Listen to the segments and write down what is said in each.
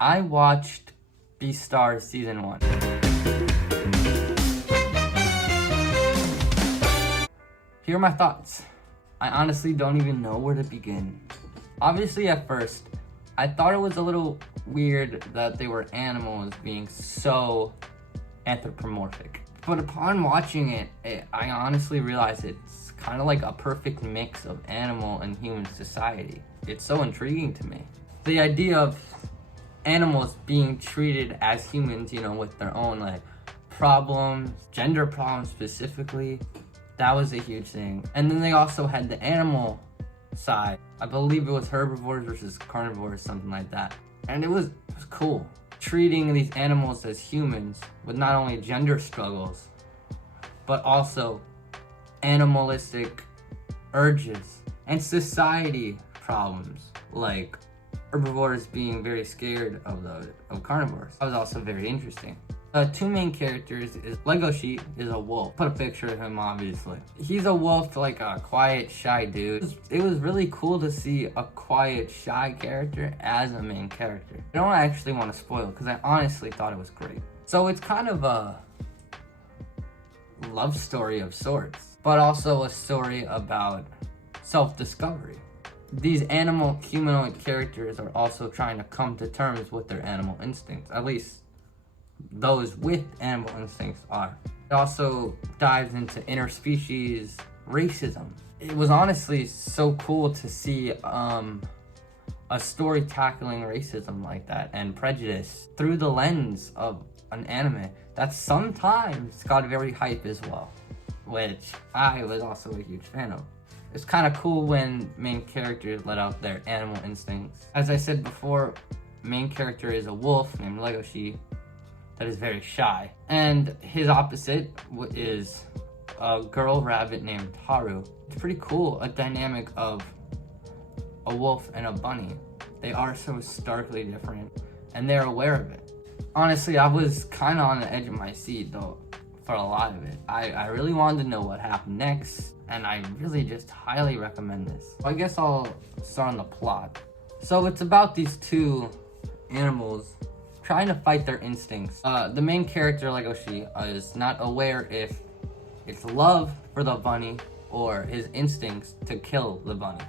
I watched Beastars Season 1. Here are my thoughts. I honestly don't even know where to begin. Obviously, at first, I thought it was a little weird that they were animals being so anthropomorphic. But upon watching it, I honestly realized it's kind of like a perfect mix of animal and human society. It's so intriguing to me. The idea of animals being treated as humans, with their own like problems, gender problems specifically, that was a huge thing. And then they also had the animal side. I believe it was herbivores versus carnivores, something like that. And it was cool. Treating these animals as humans with not only gender struggles, but also animalistic urges and society problems, like herbivores being very scared of carnivores. That was also very interesting. Two main characters is Lego Sheep is a wolf. Put a picture of him, obviously. He's a wolf, like a quiet, shy dude. It was really cool to see a quiet, shy character as a main character. I don't actually want to spoil because I honestly thought it was great. So it's kind of a love story of sorts, but also a story about self-discovery. These animal humanoid characters are also trying to come to terms with their animal instincts, at least those with animal instincts are. It also dives into interspecies racism. It was honestly so cool to see a story tackling racism like that and prejudice through the lens of an anime that sometimes got very hype as well, which I was also a huge fan of. It's kind of cool when main characters let out their animal instincts. As I said before, main character is a wolf named Lego Sheep that is very shy. And his opposite is a girl rabbit named Haru. It's pretty cool, a dynamic of a wolf and a bunny. They are so starkly different, and they're aware of it. Honestly, I was kind of on the edge of my seat though for a lot of it. I really wanted to know what happened next, and I really just highly recommend this. I guess I'll start on the plot. So it's about these two animals trying to fight their instincts. The main character, Lego Sheep, is not aware if it's love for the bunny or his instincts to kill the bunny.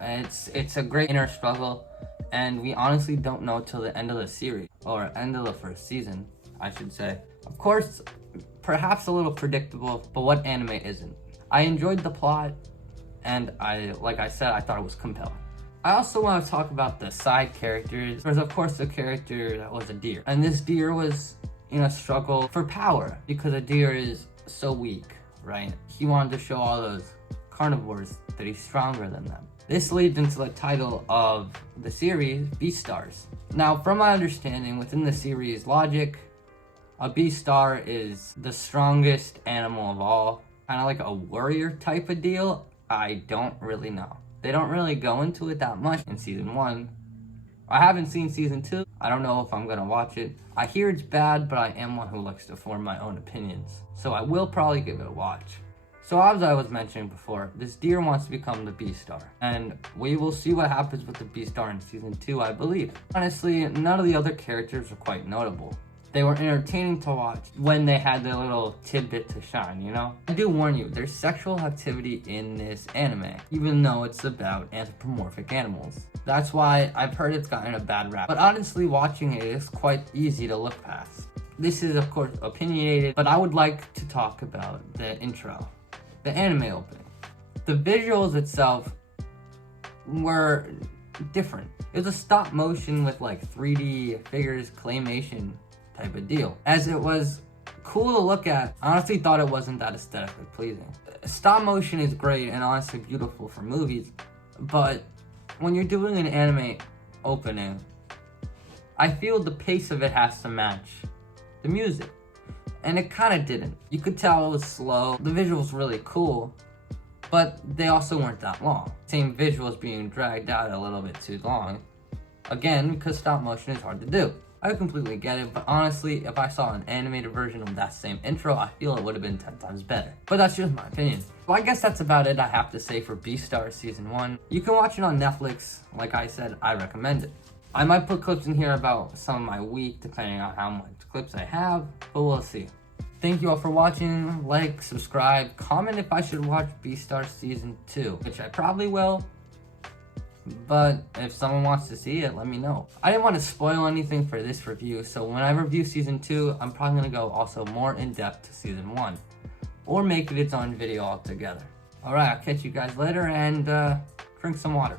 It's a great inner struggle, and we honestly don't know till the end of the series, or end of the first season, I should say. Of course, perhaps a little predictable, but what anime isn't? I enjoyed the plot, and like I said, I thought it was compelling. I also want to talk about the side characters. There's of course a character that was a deer, and this deer was in a struggle for power because a deer is so weak, right? He wanted to show all those carnivores that he's stronger than them. This leads into the title of the series, Beastars. Now, from my understanding, within the series logic, a Beastar is the strongest animal of all, kind of like a warrior type of deal. I don't really know. They don't really go into it that much in season 1. I haven't seen season 2. I don't know if I'm gonna watch it. I hear it's bad, but I am one who likes to form my own opinions, so I will probably give it a watch. So as I was mentioning before, this deer wants to become the Beastar, and we will see what happens with the Beastar in season 2, I believe. Honestly, none of the other characters are quite notable. They were entertaining to watch when they had their little tidbit to shine, I do warn you, there's sexual activity in this anime, even though it's about anthropomorphic animals. That's why I've heard it's gotten a bad rap. But honestly, watching it is quite easy to look past. This is, of course, opinionated, but I would like to talk about the intro, the anime opening. The visuals itself were different. It was a stop motion with like 3D figures, claymation type of deal. As it was cool to look at, I honestly thought it wasn't that aesthetically pleasing. Stop motion is great and honestly beautiful for movies, but when you're doing an anime opening, I feel the pace of it has to match the music, and it kind of didn't. You could tell it was slow. The visuals really cool, but they also weren't that long. Same visuals being dragged out a little bit too long. Again, because stop motion is hard to do. I completely get it, but honestly, if I saw an animated version of that same intro, I feel it would have been 10 times better. But that's just my opinion. Well, I guess that's about it I have to say for Beastars Season 1. You can watch it on Netflix. Like I said, I recommend it. I might put clips in here about some of my week, depending on how much clips I have, but we'll see. Thank you all for watching. Like, subscribe, comment if I should watch Beastars Season 2, which I probably will. But if someone wants to see it, let me know. I didn't want to spoil anything for this review, so when I review Season 2, I'm probably going to go also more in-depth to Season 1. Or make it its own video altogether. Alright, I'll catch you guys later and drink some water.